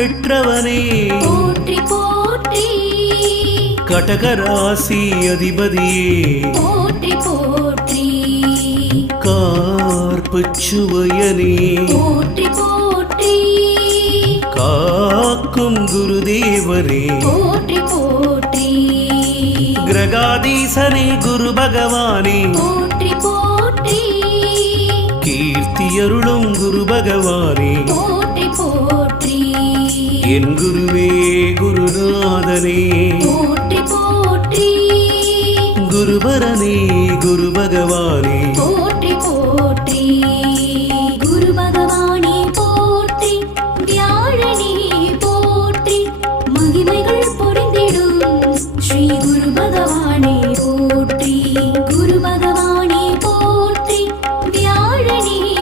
பெற்றவனே போற்றி போற்றி கடகராசி அதிபதியே போற்றி போற்றி கார்புச்சுவயனே போற்றி போற்றி காக்கும் குருதேவரே போற்றி போற்றி கிரகாதீசனே குரு பகவானே போற்றி போற்றி கீர்த்தியருளும் குரு பகவானே போற்றி போற்றி என் குருவே குருநாதனே போற்றி போற்றி குருபரனே குரு பகவானே